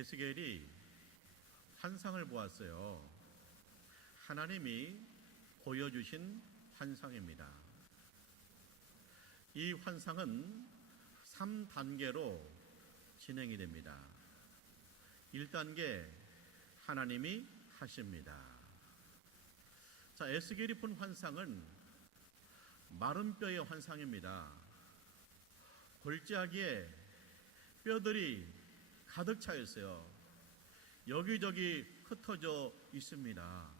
에스겔이 환상을 보았어요. 하나님이 보여주신 환상입니다. 이 환상은 3단계로 진행이 됩니다. 1단계, 하나님이 하십니다. 자, 에스겔이 본 환상은 마른 뼈의 환상입니다. 골짜기에 뼈들이 가득 차 있어요. 여기저기 흩어져 있습니다.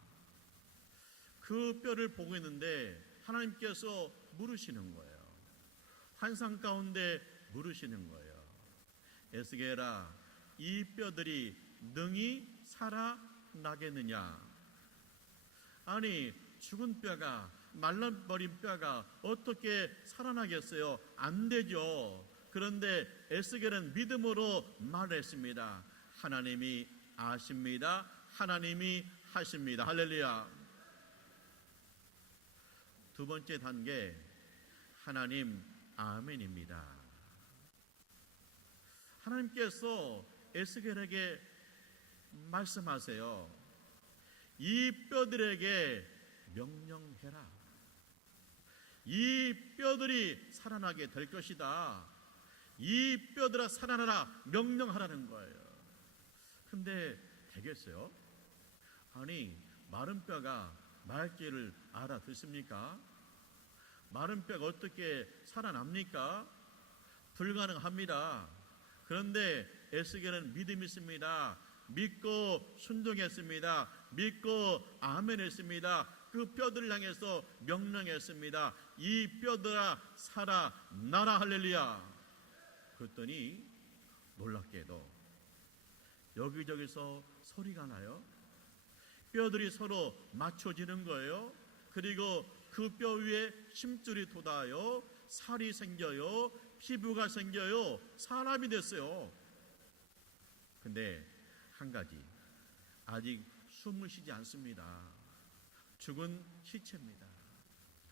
그 뼈를 보고 있는데 하나님께서 물으시는 거예요. 환상 가운데 물으시는 거예요. 에스겔아, 이 뼈들이 능히 살아나겠느냐? 아니, 죽은 뼈가, 말라버린 뼈가 어떻게 살아나겠어요? 안 되죠. 그런데 에스겔은 믿음으로 말했습니다. 하나님이 아십니다. 하나님이 하십니다. 할렐루야. 두 번째 단계, 하나님 아멘입니다. 하나님께서 에스겔에게 말씀하세요. 이 뼈들에게 명령해라. 이 뼈들이 살아나게 될 것이다. 이 뼈들아 살아나라. 명령하라는 거예요. 근데 되겠어요? 아니, 마른 뼈가 맑기를 알아듣습니까? 마른 뼈가 어떻게 살아납니까? 불가능합니다. 그런데 에스겔은 믿음이 있습니다. 믿고 순종했습니다. 믿고 아멘했습니다. 그 뼈들을 향해서 명령했습니다. 이 뼈들아 살아나라. 할렐루야. 그랬더니 놀랍게도 여기저기서 소리가 나요. 뼈들이 서로 맞춰지는 거예요. 그리고 그 뼈 위에 심줄이 돋아요. 살이 생겨요. 피부가 생겨요. 사람이 됐어요. 근데 한 가지, 아직 숨을 쉬지 않습니다. 죽은 시체입니다.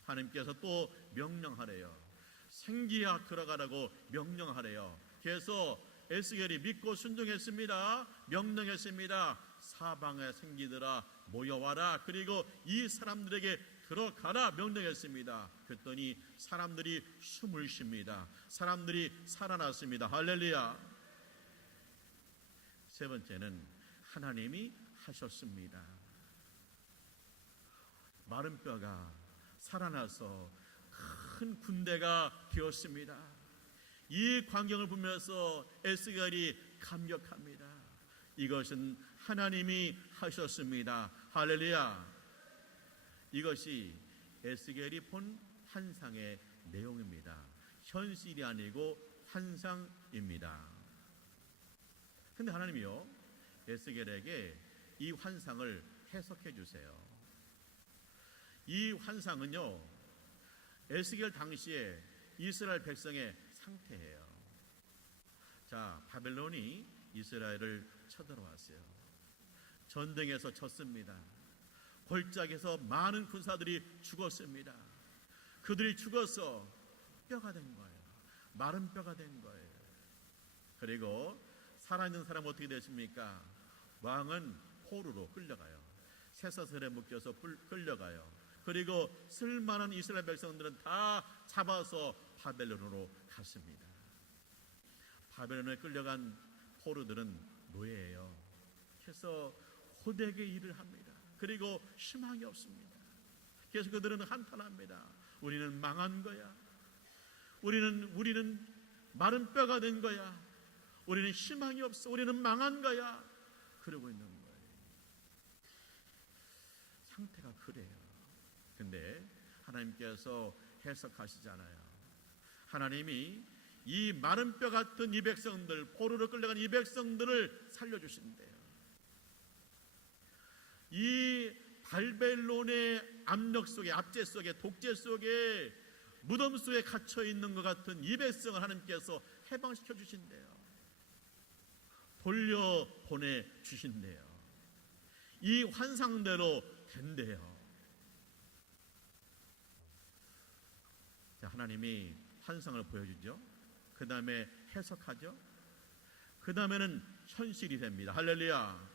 하나님께서 또 명령하래요. 생기야 들어가라고 명령하래요. 그래서 에스겔이 믿고 순종했습니다. 명령했습니다. 사방의 생기들아 모여와라. 그리고 이 사람들에게 들어가라 명령했습니다. 그랬더니 사람들이 숨을 쉽니다. 사람들이 살아났습니다. 할렐루야. 세 번째는 하나님이 하셨습니다. 마른 뼈가 살아나서 큰 군대가 되었습니다. 이 광경을 보면서 에스겔이 감격합니다. 이것은 하나님이 하셨습니다. 할렐루야. 이것이 에스겔이 본 환상의 내용입니다. 현실이 아니고 환상입니다. 근데 하나님이요, 에스겔에게 이 환상을 해석해 주세요. 이 환상은요, 에스겔 당시에 이스라엘 백성의 상태예요. 자, 바벨론이 이스라엘을 쳐들어왔어요. 전쟁에서 졌습니다. 골짜기에서 많은 군사들이 죽었습니다. 그들이 죽어서 뼈가 된 거예요. 마른 뼈가 된 거예요. 그리고 살아있는 사람은 어떻게 됐습니까? 왕은 포로로 끌려가요. 쇠사슬에 묶여서 끌려가요. 그리고 쓸만한 이스라엘 백성들은 다 잡아서 바벨론으로 갔습니다. 바벨론에 끌려간 포로들은 노예예요. 그래서 호되게 일을 합니다. 그리고 희망이 없습니다. 그래서 그들은 한탄합니다. 우리는 망한 거야. 우리는 마른 뼈가 된 거야. 우리는 희망이 없어. 우리는 망한 거야. 그러고 있는 거예요. 상태가 그래요. 근데 하나님께서 해석하시잖아요. 하나님이 이 마른 뼈 같은 이 백성들, 포로로 끌려간 이 백성들을 살려주신대요. 이 바벨론의 압력 속에, 압제 속에, 독재 속에, 무덤 속에 갇혀 있는 것 같은 이 백성을 하나님께서 해방시켜 주신대요. 돌려보내 주신대요. 이 환상대로 된대요. 자, 하나님이 환상을 보여주죠. 그 다음에 해석하죠. 그 다음에는 현실이 됩니다. 할렐루야.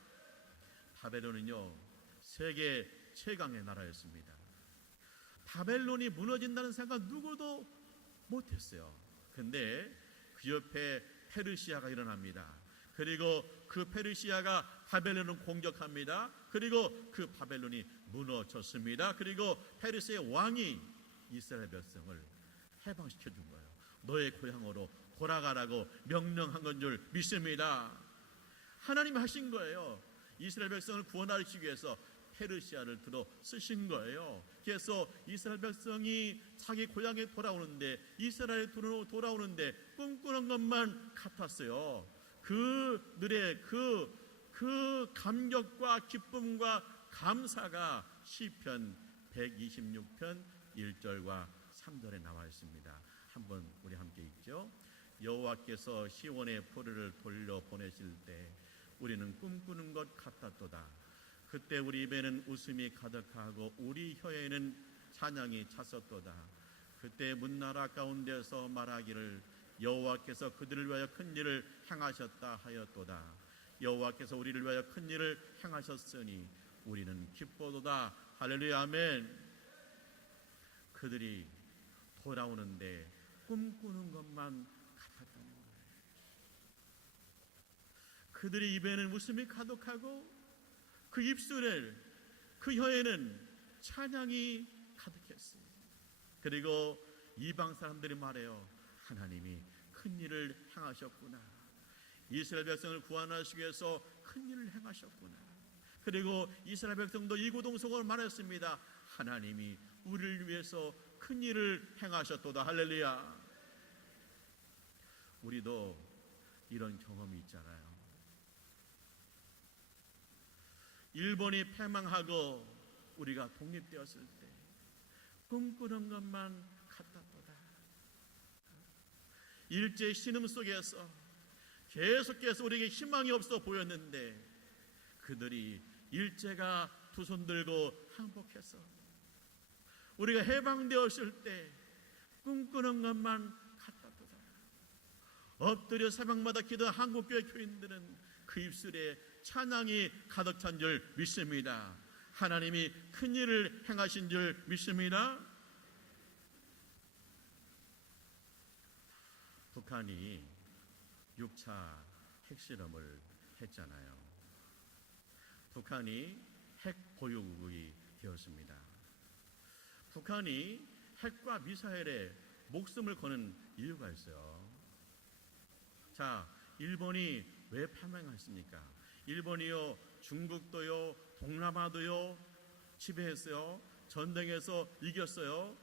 바벨론은요, 세계 최강의 나라였습니다. 바벨론이 무너진다는 생각 누구도 못했어요. 근데 그 옆에 페르시아가 일어납니다. 그리고 그 페르시아가 바벨론을 공격합니다. 그리고 그 바벨론이 무너졌습니다. 그리고 페르시아의 왕이 이스라엘 백성을 해방시켜 준 거예요. 너의 고향으로 돌아가라고 명령한 건 줄 믿습니다. 하나님이 하신 거예요. 이스라엘 백성을 구원하기 위해서 페르시아를 들어 쓰신 거예요. 그래서 이스라엘 백성이 자기 고향에 돌아오는데, 이스라엘에 돌아오는데 꿈꾸는 것만 같았어요. 그들의 그 감격과 기쁨과 감사가 시편 126편 1절과 3절에 나와 있습니다. 한번 우리 함께 읽죠. 여호와께서 시온의 포로를 돌려 보내실 때 우리는 꿈꾸는 것 같았도다. 그때 우리 입에는 웃음이 가득하고 우리 혀에는 찬양이 찼었도다. 그때 문나라 가운데서 말하기를 여호와께서 그들을 위하여 큰 일을 행하셨다 하였도다. 여호와께서 우리를 위하여 큰 일을 행하셨으니 우리는 기뻐도다. 할렐루야, 아멘. 그들이 돌아오는데 꿈꾸는 것만 같았다는 거예요. 그들의 입에는 웃음이 가득하고 그 입술에, 그 혀에는 찬양이 가득했어요. 그리고 이방 사람들이 말해요. 하나님이 큰 일을 행하셨구나. 이스라엘 백성을 구원하시기 위해서 큰 일을 행하셨구나. 그리고 이스라엘 백성도 이구동성으로 말했습니다. 하나님이 우리를 위해서 큰 일을 행하셨도다. 할렐루야. 우리도 이런 경험이 있잖아요. 일본이 패망하고 우리가 독립되었을 때 꿈꾸는 것만 같았도다. 일제 신음 속에서 계속해서 우리에게 희망이 없어 보였는데 그들이 일제가 두 손 들고 항복해서 우리가 해방되었을 때 꿈꾸는 것만 같았도다. 엎드려 새벽마다 기도한 한국교회 교인들은 그 입술에 찬양이 가득 찬 줄 믿습니다. 하나님이 큰 일을 행하신 줄 믿습니다. 북한이 6차 핵실험을 했잖아요. 북한이 핵 보유국이 되었습니다. 북한이 핵과 미사일에 목숨을 거는 이유가 있어요. 자, 일본이 왜 패망했습니까? 일본이요, 중국도요, 동남아도요 지배했어요. 전쟁에서 이겼어요.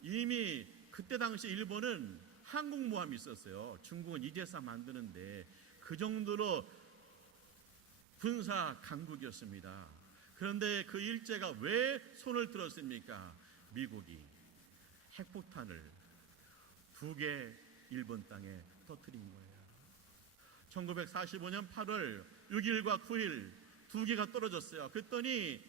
이미 그때 당시 일본은 항공모함이 있었어요. 중국은 이제서 만드는데 그 정도로 군사 강국이었습니다. 그런데 그 일제가 왜 손을 들었습니까? 미국이 핵폭탄을 2개 일본 땅에 터뜨린 거예요. 1945년 8월 6일과 9일 2개가 떨어졌어요. 그랬더니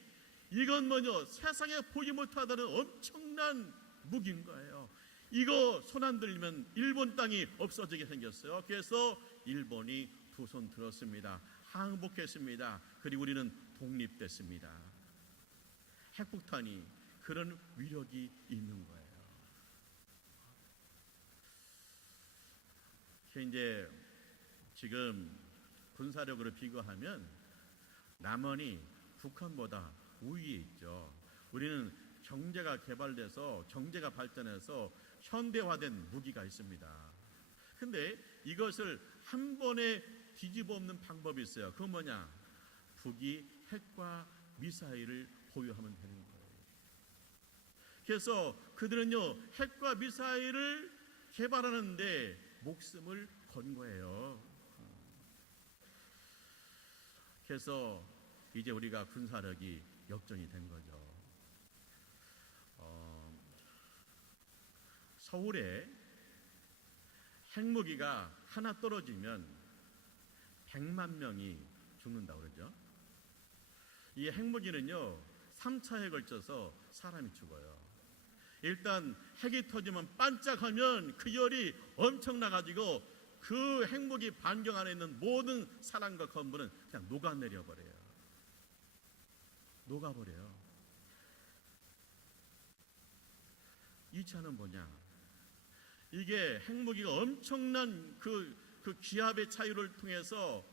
이건 뭐냐, 세상에 보지 못하다는 엄청난 무기인 거예요. 이거 손 안 들리면 일본 땅이 없어지게 생겼어요. 그래서 일본이 두 손 들었습니다. 항복했습니다. 그리고 우리는 독립됐습니다. 핵폭탄이 그런 위력이 있는 거예요. 이제 지금 군사력으로 비교하면 남한이 북한보다 우위에 있죠. 우리는 경제가 개발돼서, 경제가 발전해서 현대화된 무기가 있습니다. 근데 이것을 한 번에 뒤집어 엎는 방법이 있어요. 그건 뭐냐? 북이 핵과 미사일을 보유하면 되는 거예요. 그래서 그들은요, 핵과 미사일을 개발하는데 목숨을 건 거예요. 그래서 이제 우리가 군사력이 역전이 된 거죠. 서울에 핵무기가 하나 떨어지면 100만 명이 죽는다고 그러죠. 이 핵무기는요, 3차에 걸쳐서 사람이 죽어요. 일단 핵이 터지면 반짝하면 그 열이 엄청나가지고 그 핵무기 반경 안에 있는 모든 사랑과 건물은 그냥 녹아내려 버려요. 녹아버려요. 이 차는 뭐냐? 이게 핵무기가 엄청난 그 기압의 차이를 통해서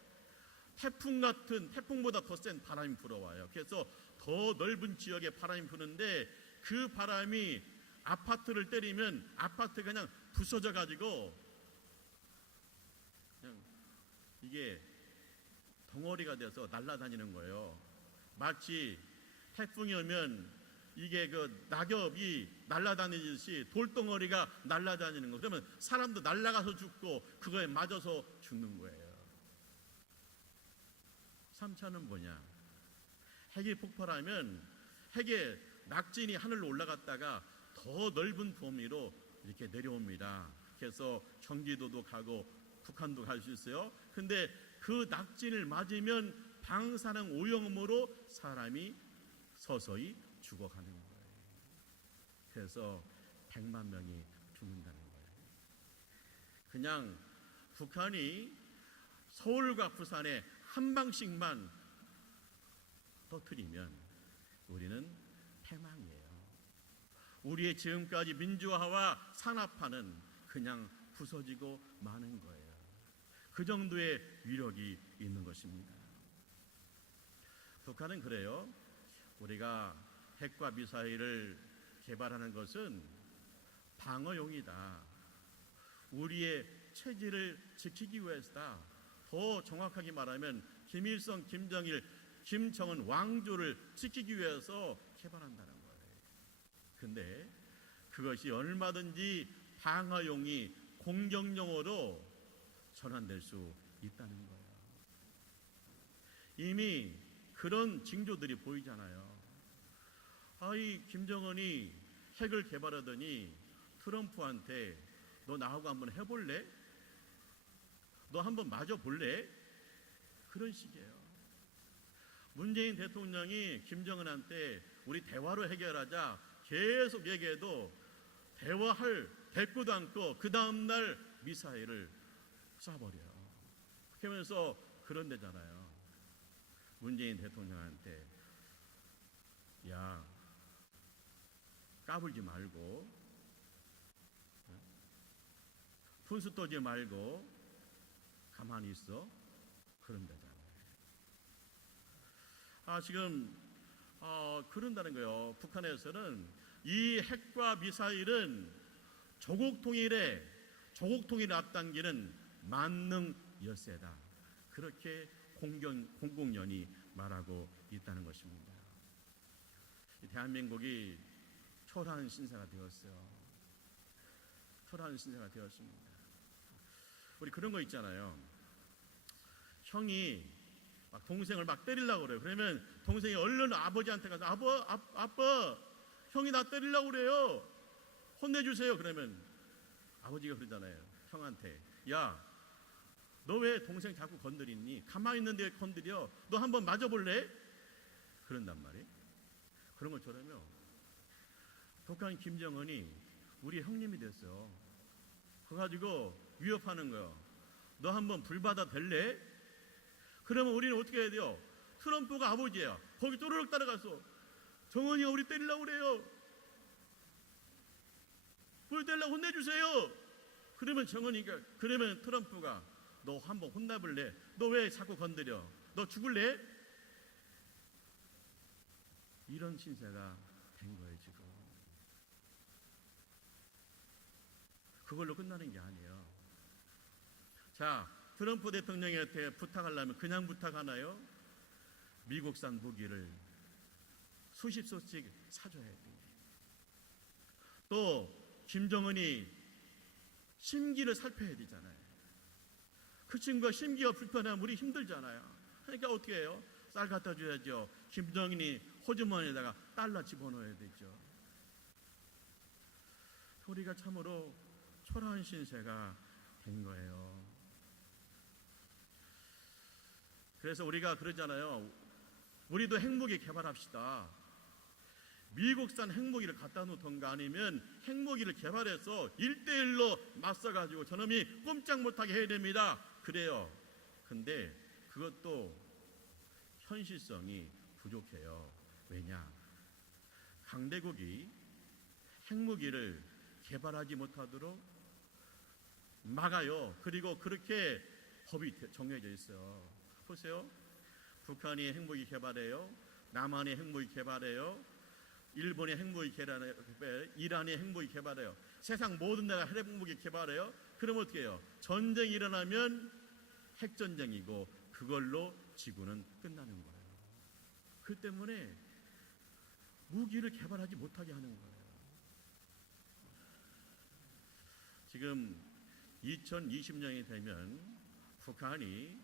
태풍보다 더 센 바람이 불어와요. 그래서 더 넓은 지역에 바람이 부는데 그 바람이 아파트를 때리면 아파트가 그냥 부서져 가지고 그냥 이게 덩어리가 돼서 날아다니는 거예요. 마치 태풍이 오면 이게 그 낙엽이 날아다니듯이 돌덩어리가 날아다니는 거. 그러면 사람도 날아가서 죽고 그거에 맞아서 죽는 거예요. 3차는 뭐냐? 핵이 폭발하면 핵의 낙진이 하늘로 올라갔다가 더 넓은 범위로 이렇게 내려옵니다. 그래서 경기도도 가고 북한도 갈 수 있어요. 근데 그 낙진을 맞으면 방사능 오염으로 사람이 서서히 죽어가는 거예요. 그래서 100만 명이 죽는다는 거예요. 그냥 북한이 서울과 부산에 한 방씩만 터뜨리면 우리는 패망이에요. 우리의 지금까지 민주화와 산업화는 그냥 부서지고 마는 거예요. 그 정도의 위력이 있는 것입니다. 북한은 그래요. 우리가 핵과 미사일을 개발하는 것은 방어용이다. 우리의 체질을 지키기 위해서다. 더 정확하게 말하면 김일성, 김정일, 김정은 왕조를 지키기 위해서 개발한다는 거예요. 근데 그것이 얼마든지 방어용이 공격용으로 전환될 수 있다는 거예요. 이미 그런 징조들이 보이잖아요. 이 김정은이 핵을 개발하더니 트럼프한테 너 나하고 한번 해볼래? 너 한번 맞아볼래? 그런 식이에요. 문재인 대통령이 김정은한테 우리 대화로 해결하자 계속 얘기해도 대화할 대꾸도 않고 그 다음날 미사일을 쏴버려요. 그러면서 그런 데잖아요. 문재인 대통령한테 야 까불지 말고 분수 떠지 말고 가만히 있어. 그런 데잖아요. 지금 그런다는 거예요. 북한에서는 이 핵과 미사일은 조국 통일을 앞당기는 만능 열쇠다. 그렇게 공공연히 말하고 있다는 것입니다. 대한민국이 초라한 신세가 되었어요. 초라한 신세가 되었습니다. 우리 그런 거 있잖아요. 형이 막 동생을 막 때리려고 그래요. 그러면 동생이 얼른 아버지한테 가서 아빠 형이 나 때리려고 그래요. 혼내주세요. 그러면 아버지가 그러잖아요. 형한테 야 너 왜 동생 자꾸 건드리니? 가만히 있는데 왜 건드려? 너 한번 맞아볼래? 그런단 말이에요. 그런 것처럼요. 북한 김정은이 우리 형님이 됐어요. 그거 가지고 위협하는 거예요. 너 한번 불받아 될래? 그러면 우리는 어떻게 해야 돼요? 트럼프가 아버지야. 거기 쪼르륵 따라가서 정은이가 우리 때리려고 그래요. 우리 때리려고 혼내주세요. 그러면 그러면 트럼프가 너 한번 혼나볼래? 너 왜 자꾸 건드려? 너 죽을래? 이런 신세가 된 거예요, 지금. 그걸로 끝나는 게 아니에요. 자, 트럼프 대통령한테 부탁하려면 그냥 부탁하나요? 미국산 무기를 수십 소씩 사줘야 돼요. 또 김정은이 심기를 살펴야 되잖아요. 그 친구가 심기가 불편하면 우리 힘들잖아요. 그러니까 어떻게 해요? 쌀 갖다 줘야죠. 김정은이 호주머니에다가 달러 집어넣어야 되죠. 우리가 참으로 초라한 신세가 된 거예요. 그래서 우리가 그러잖아요. 우리도 핵무기 개발합시다. 미국산 핵무기를 갖다 놓던가 아니면 핵무기를 개발해서 1대1로 맞서가지고 저놈이 꼼짝 못하게 해야 됩니다. 그래요. 근데 그것도 현실성이 부족해요. 왜냐? 강대국이 핵무기를 개발하지 못하도록 막아요. 그리고 그렇게 법이 정해져 있어요. 보세요. 북한이 핵무기 개발해요. 남한이 핵무기 개발해요. 일본이 핵무기 개발해요. 이란이 핵무기 개발해요. 세상 모든 나라가 핵무기 개발해요. 그럼 어떻게 해요? 전쟁이 일어나면 핵전쟁이고 그걸로 지구는 끝나는 거예요. 그 때문에 무기를 개발하지 못하게 하는 거예요. 지금 2020년이 되면 북한이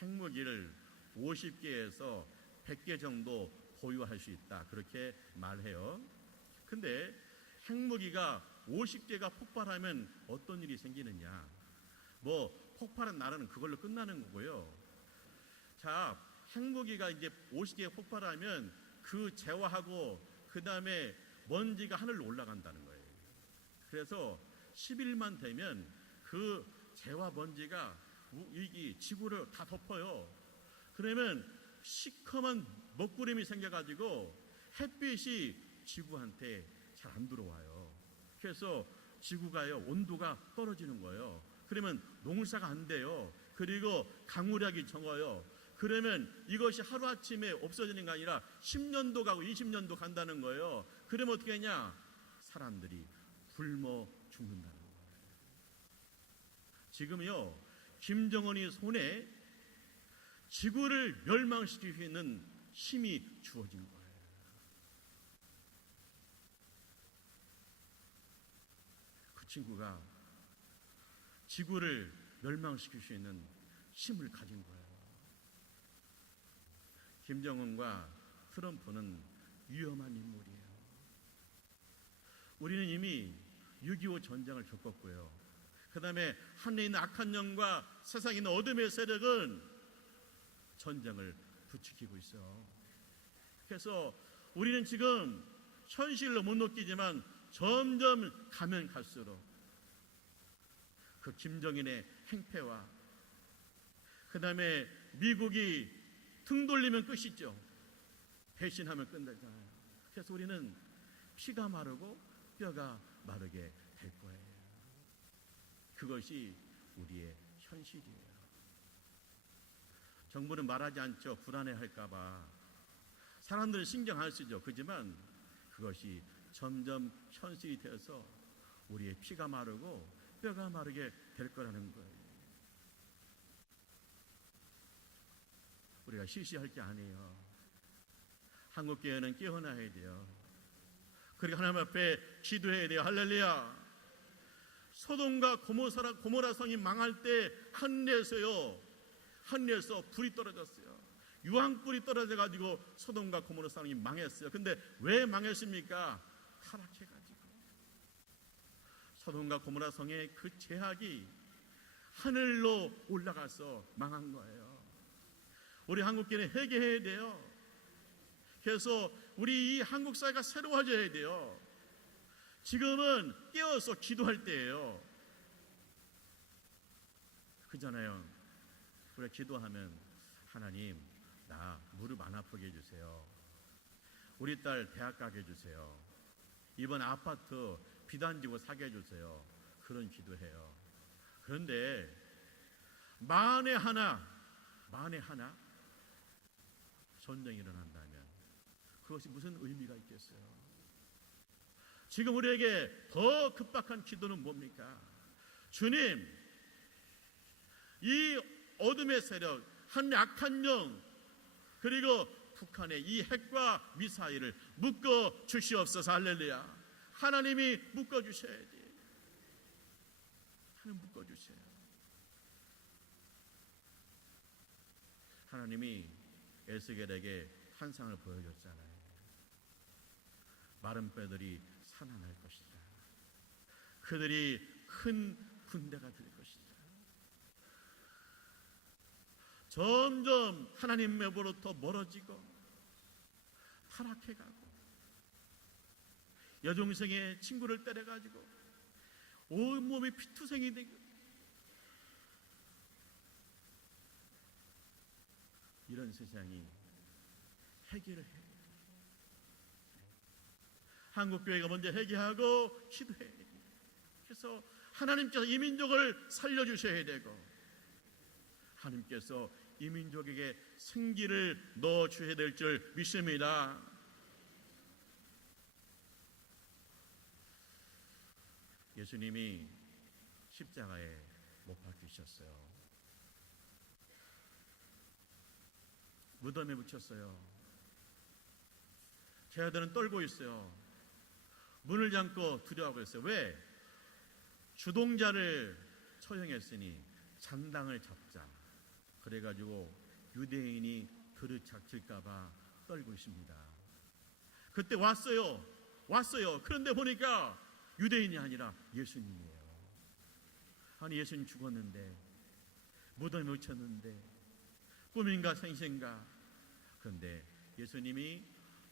핵무기를 50개에서 100개 정도 보유할 수 있다. 그렇게 말해요. 근데 핵무기가 50개가 폭발하면 어떤 일이 생기느냐? 뭐 폭발한 나라는 그걸로 끝나는 거고요. 자, 핵무기가 이제 50개가 폭발하면 그 재화하고 그 다음에 먼지가 하늘로 올라간다는 거예요. 그래서 10일만 되면 그 재화 먼지가 이 지구를 다 덮어요. 그러면 시커먼 먹구름이 생겨가지고 햇빛이 지구한테 잘 안 들어와요. 그래서 지구가요 온도가 떨어지는 거예요. 그러면 농사가 안 돼요. 그리고 강우량이 적어요. 그러면 이것이 하루아침에 없어지는 게 아니라 10년도 가고 20년도 간다는 거예요. 그러면 어떻게 하냐? 사람들이 굶어 죽는다는 거예요. 지금요 김정은이 손에 지구를 멸망시킬 수 있는 힘이 주어진 거예요. 그 친구가 지구를 멸망시킬 수 있는 힘을 가진 거예요. 김정은과 트럼프는 위험한 인물이에요. 우리는 이미 6.25 전쟁을 겪었고요. 그 다음에 하늘에 있는 악한 영과 세상에 있는 어둠의 세력은 전쟁을 부추기고 있어요. 그래서 우리는 지금 현실로 못 느끼지만 점점 가면 갈수록 그 김정인의 행패와 그 다음에 미국이 등 돌리면 끝이죠. 배신하면 끝나잖아요. 그래서 우리는 피가 마르고 뼈가 마르게 될 거예요. 그것이 우리의 현실이에요. 정부는 말하지 않죠. 불안해할까봐. 사람들은 신경 안 쓰죠. 그렇지만 그것이 점점 현실이 되어서 우리의 피가 마르고 뼈가 마르게 될 거라는 거예요. 우리가 시시할 게 아니에요. 한국교회는 깨어나야 돼요. 그리고 하나님 앞에 기도해야 돼요. 할렐루야. 소돔과 고모라 성이 망할 때 하늘에서 불이 떨어졌어요. 유황불이 떨어져가지고 소돔과 고모라 성이 망했어요. 근데 왜 망했습니까? 타락해가지고. 소돔과 고모라 성의 그 죄악이 하늘로 올라가서 망한 거예요. 우리 한국교회는 회개해야 돼요. 그래서 우리 이 한국 사회가 새로워져야 돼요. 지금은 깨어서 기도할 때예요. 그잖아요. 우리가 기도하면 하나님 나 무릎 안 아프게 해주세요. 우리 딸 대학 가게 해주세요. 이번 아파트 비단 지고 사게 해주세요. 그런 기도해요. 그런데 만에 하나 전쟁이 일어난다면 그것이 무슨 의미가 있겠어요? 지금 우리에게 더 급박한 기도는 뭡니까? 주님, 이 어둠의 세력, 한 악한 영, 그리고 북한의 이 핵과 미사일을 묶어 주시옵소서. 할렐루야. 하나님이 묶어 주셔야 돼. 하나님 묶어 주세요. 하나님이 에스겔에게 환상을 보여줬잖아요. 마른 뼈들이 살아날 것이다. 그들이 큰 군대가 될 것이다. 점점 하나님으로부터 멀어지고 타락해가고 여동생의 친구를 때려가지고 온몸이 피투성이 되고, 이런 세상이 해결을 해야 돼요. 한국교회가 먼저 회개하고 기도해야 돼요. 그래서 하나님께서 이 민족을 살려주셔야 되고, 하나님께서 이 민족에게 생기를 넣어주셔야 될 줄 믿습니다. 예수님이 십자가에 못 박히셨어요. 무덤에 묻혔어요. 제 아들은 떨고 있어요. 문을 잠고 두려워하고 있어요. 왜? 주동자를 처형했으니 잔당을 잡자. 그래가지고 유대인이 들이닥칠까봐 떨고 있습니다. 그때 왔어요. 그런데 보니까 유대인이 아니라 예수님이에요. 아니, 예수님 죽었는데, 무덤에 묻혔는데, 꿈인가 생신가? 그런데 예수님이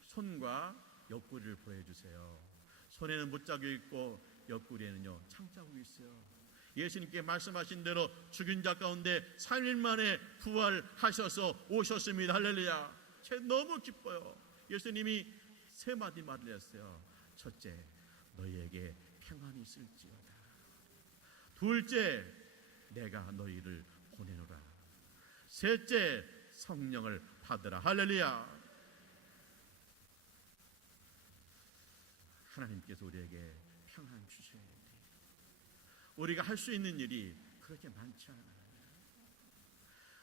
손과 옆구리를 보여주세요. 손에는 못자국이 있고 옆구리에는요 창자국이 있어요. 예수님께 말씀하신 대로 죽은 자 가운데 3일 만에 부활하셔서 오셨습니다. 할렐루야. 제 너무 기뻐요. 예수님이 3마디 말을 했어요. 첫째, 너희에게 평안이 있을지어다. 둘째, 내가 너희를 보내노라. 셋째, 성령을 받으라. 할렐루야. 하나님께서 우리에게 평안 주셔야 돼요. 우리가 할 수 있는 일이 그렇게 많지 않아요.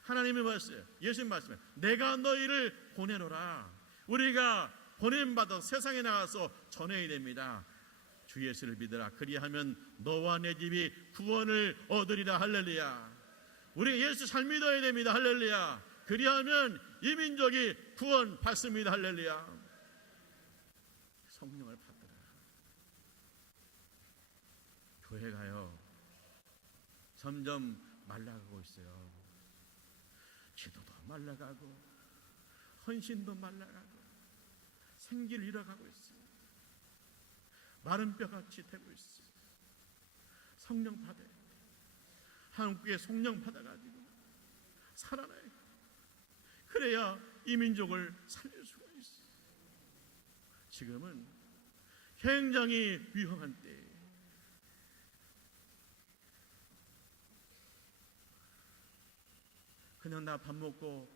하나님의 말씀, 예수님 말씀에 내가 너희를 보내노라. 우리가 보냄받아 세상에 나가서 전해야 됩니다. 주 예수를 믿으라. 그리하면 너와 내 집이 구원을 얻으리라. 할렐루야. 우리 예수 잘 믿어야 됩니다. 할렐루야. 그리하면 이 민족이 구원 받습니다. 할렐루야. 성령을 받으라. 교회가요 점점 말라가고 있어요. 기도도 말라가고 헌신도 말라가고 생기를 잃어가고 있어요. 마른 뼈같이 되고 있어요. 성령 받아야 돼요. 한국에 성령 받아가지고 살아나야 돼요. 그래야 이 민족을 살릴 수가 있어요. 지금은 굉장히 위험한 때예요. 그냥 나 밥 먹고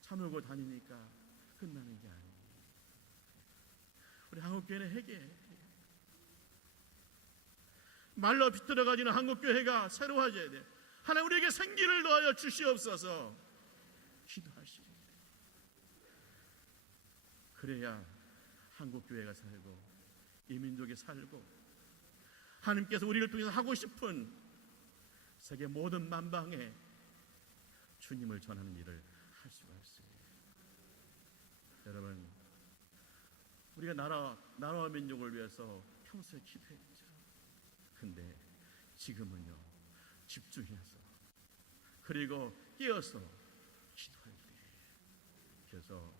참을고 다니니까 끝나는 게 아니에요. 우리 한국교회는 회개해야 돼요. 말로 비틀어가지는 한국교회가 새로워져야 돼요. 하나님 우리에게 생기를 더하여 주시옵소서. 기도하시리. 그래야 한국교회가 살고 이 민족이 살고 하나님께서 우리를 통해서 하고 싶은 세계 모든 만방에 주님을 전하는 일을 할 수가 있어요. 여러분, 우리가 나라와 민족을 위해서 평소에 기도했죠. 근데 지금은요 집중해서 그리고 깨어서 기도할 때예요. 그래서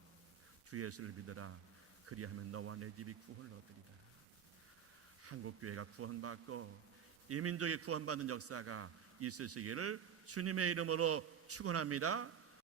주 예수를 믿으라. 그리하면 너와 내 집이 구원을 얻으리라. 한국교회가 구원받고 이 민족이 구원받는 역사가 있으시기를 주님의 이름으로 축원합니다.